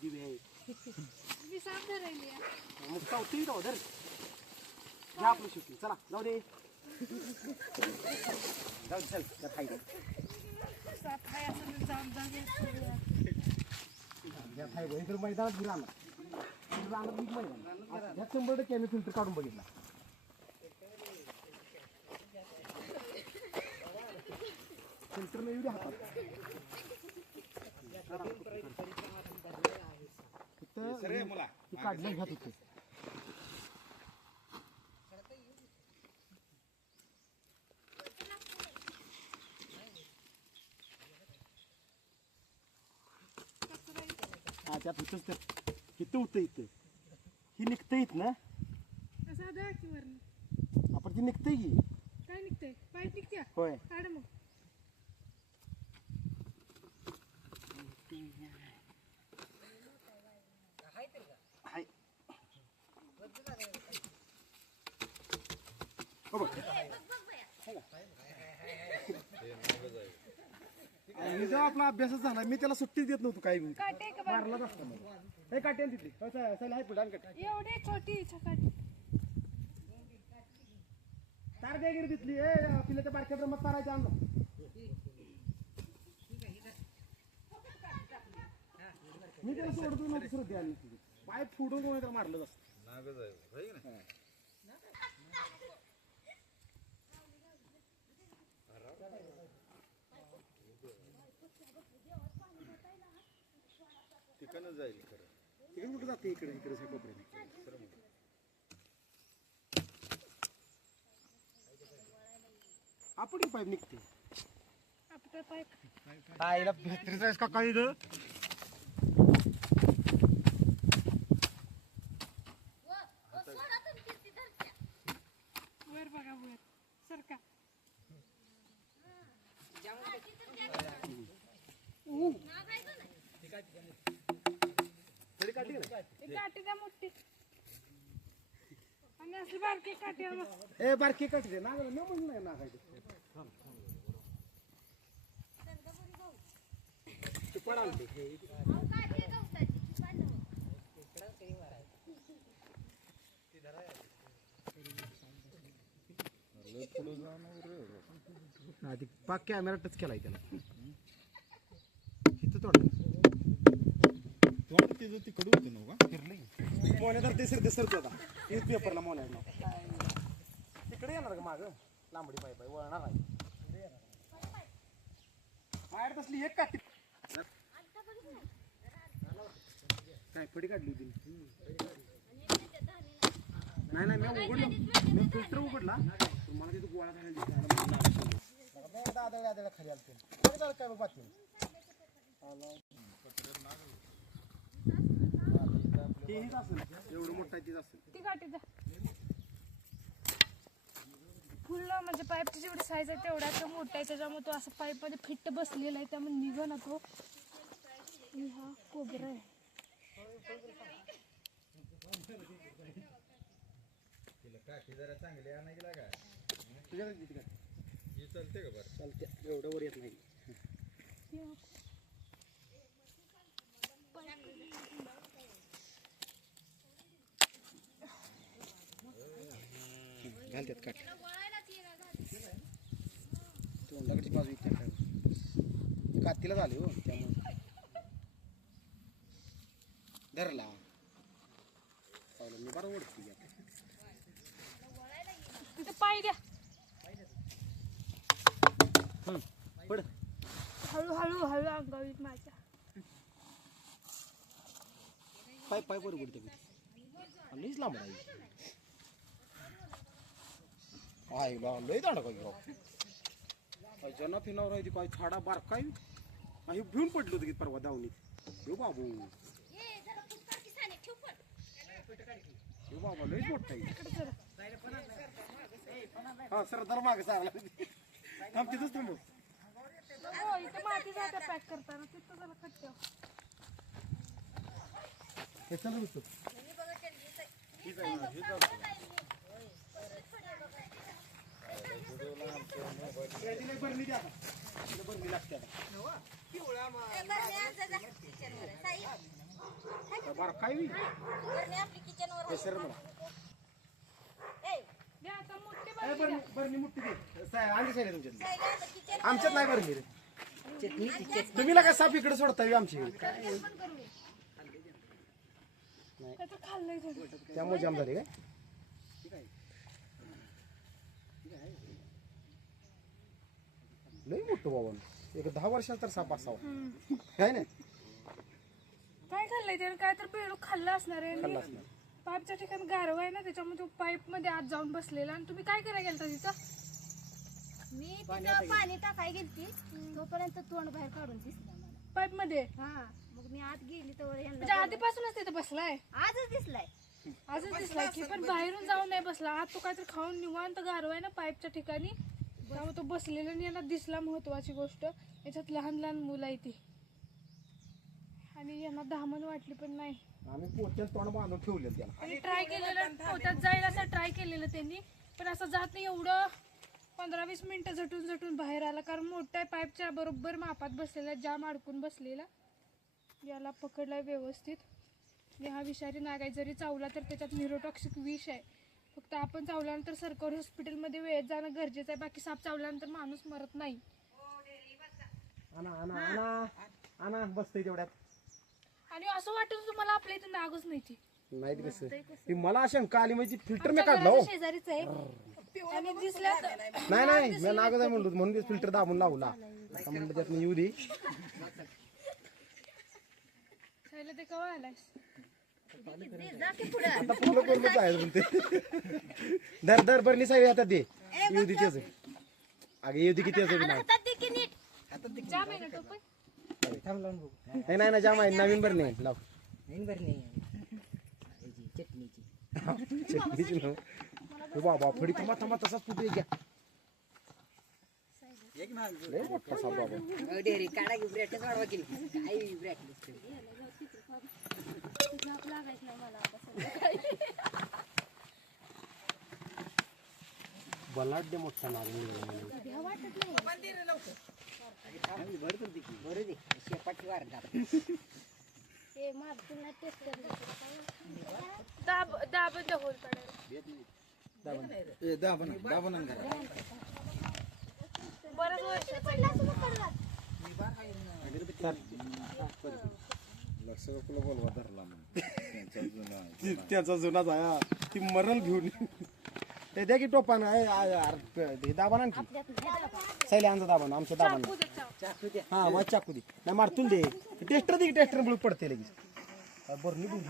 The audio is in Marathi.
दिवे आहे मी साफ धरायली मग चावती जाऊ धर घ्या आपलं शूटिंग चला जाऊ दे जाऊ चल खाई साफ आहे असं जाम जाम या खाई इकडे मैदानात राहणार राहणार बिग मैदान 100% आम्ही फिल्टर काढून बघितला फिल्टर नाही एवढी हातात काढलं घ्यात होते हा त्यात होतच तर इथं होतं इथं ही निघतंय ना असं आधा की वरनं आपण ती निघतंय की काय निघतंय पाईप निघत्या होय काढ मग हाय हो बघ मी जेव्हा आपला अभ्यासच झाला मी त्याला सुट्टी देत नव्हतो काही काटे का मारलाच असतं मला हे काटे तिथली चल हाय पुढे काटे एवढी छोटी छकाटी तार द्या गिरी तिथली ए पिल्याच्या बारक्या ब्रह्मात तारायचं आणलं मी त्याला सोडतो नव्हतं श्रद्धे आली पाय फुडून कोणी त्याला मारलं असतं तिकडनं जाईल खरं तिकडे कुठं जाते इकडे इकडे कोपऱ्याने आपण पाईप निघते आपलं पाईप आईला भेटरीच आहेस का काही ग वर बघा वर सरका थोडी काढली ना काठी द्या मोठी आणि असली बारकी काठी आम्हा ए बारकी काढली दे ना मी म्हणून नाही ना काय ते पडाल ते आधी पाक कॅमेरा टच केलाय त्याला इथं तोडलं तोंड ते तिकडून होते ना फिरले मोन्यादार ते सर सरते आता न्यूज पेपरला मोन्यात नाव तिकडे येणार का माग लांबडी पाय पाय वळणार आहे माझ्याकडे तसली एक काठी काय फडी काढली होती नाही नाही मी उघडलो मी फिल्टर उघडला पण मला तिथे गोळा करायला दादा खाली आलते काय बघ बाकी हेच असेल एवढं मोठा तीच असेल ती काठी द्या फुल म्हणजे पाईपची जेवढी साईज आहे तेवढा तो मोठा आहे त्याच्यामुळे तो असं पाईप मध्ये फिट्ट बसलेला आहे त्यामुळे निघ ना तो हा कोबरा आहे काठी जरा चांगली आणा गेला का तुझ्याकडे किती काय ही चालते का बरं चालते एवढं वर येत नाही घालतात काठी तोंडाकडची बाजू इथे कातीला झाली हो त्यामुळे धरला मी बरं ओढते तिथे पाय द्या पड हळूहळू हळू अंगावीत माझ्या पाय पाय बरोबर ते मीच लांब आहे लय दांडा काय जना फिनावर आहे ती काय छाडा बार काय हे भिवून पडलं होतं की परवा दावणीत हे बाबू हे बाबा लय मोठा आहे हा सर दर मागे चांगला थांब तिथंच थांबू हो इथे माती जाते पॅक करताना तिथं जरा खट्ट्या हे चल होतं बरणी द्या बरणी लागते आता बारकाय बी. हे सर मला. द्या आता मोठे ए, बरणी मोठी दे. अंडी साईड तुमच्यात. आमच्यात नाही बरणी रे. तुम्ही का साप इकडे सोडता आमची आता खाल्लंय थोडं. त्यामुळे जाम झाली काय लई मोठं बाबा एक 10 वर्षाचा तर साप असावा काय नाही काय खाल्लंय त्याने काय तर पेरू खाल्लं असणार आहे खाल्लं आणि असणार. पाईपच्या ठिकाणी गारवा आहे ना त्याच्यामुळे तो पाईप मध्ये आत जाऊन बसलेला आणि तुम्ही काय करायला गेलता तिथं मी तिथं पाणी टाकाय गेलती तोपर्यंत तोंड बाहेर काढून दिसला मला. पाईप मध्ये हा मग मी आत गेली तर म्हणजे आधीपासूनच तिथं बसलाय आजच दिसलाय. आजच दिसलाय की पण बाहेरून जाऊन नाही बसला आत तो काहीतरी खाऊन निवांत गारवा आहे ना पाईपच्या ठिकाणी त्यामुळे तो बसलेला आणि यांना दिसला महत्वाची गोष्ट याच्यात लहान लहान मुलं आहे ती आणि यांना धामण वाटली पण नाही आम्ही पोत्यात तोंड बांधून ठेवलेलं त्याला आणि ट्राय केलेलं पोत्यात जाईल असं ट्राय केलेलं त्यांनी पण असं जात नाही एवढं 15-20 मिनिटं झटून बाहेर आला कारण मोठ्या पाईपच्या बरोबर मापात बसलेला जाम अडकून बसलेला याला पकडलाय व्यवस्थित आणि हा विषारी नाग आहे जरी चावला तर त्याच्यात न्यूरोटॉक्सिक विष आहे फक्त आपण चावल्यानंतर सरकारी हॉस्पिटलमध्ये वेळेत जाणं गरजेचं आहे बाकी साप चावल्यानंतर माणूस मरत नाही आणा बसतंय तेवढ्यात आणि असं वाटत होतं मला आपल्या इथे नागच नाही ती नाही कसं ती मला शंका आली म्हणजे फिल्टर मी आमच्या काढलं हो घराच्या शेजारीच आहे आणि दिसल्या नाही मी नागच आहे म्हणलो म्हणून फिल्टर दाबून लावला आता म्हणलं त्यात येऊ दे खायला ते कवा आलायस जा की पुढं. आता फुलं करूनच आहे म्हणते दर बरणी साहेब आता दे येऊ दे त्याच अगे येऊ दे किती असं नाही हातात दे की नीट. जाम आहे ना टोपण नाही जाम आहे नवीन बरणी आहे लाव चटणीची नाव हे बाबा फडी थांबा तसाच फुटू घ्या लय मोठा साप बाबा झोप लागायची नाही मला आता सध्या. बलाढ्य मोठा नाग भ्या वाटत नाही. ते मारतील ना टेस्ट दाब द्या होल पडायला बरंच वर्षाचं आहे. त्याचा जुना जाया ती मरल घेऊन ते द्या की टोपान हे दाबान आणखी सैले आणचा दाबान आमचं दाबान चाकू दे, चाकू. हा मग चाकू दे नाही मारतून दे टेस्टर दे टेस्टर मुळे पडते लगेच बरं निघून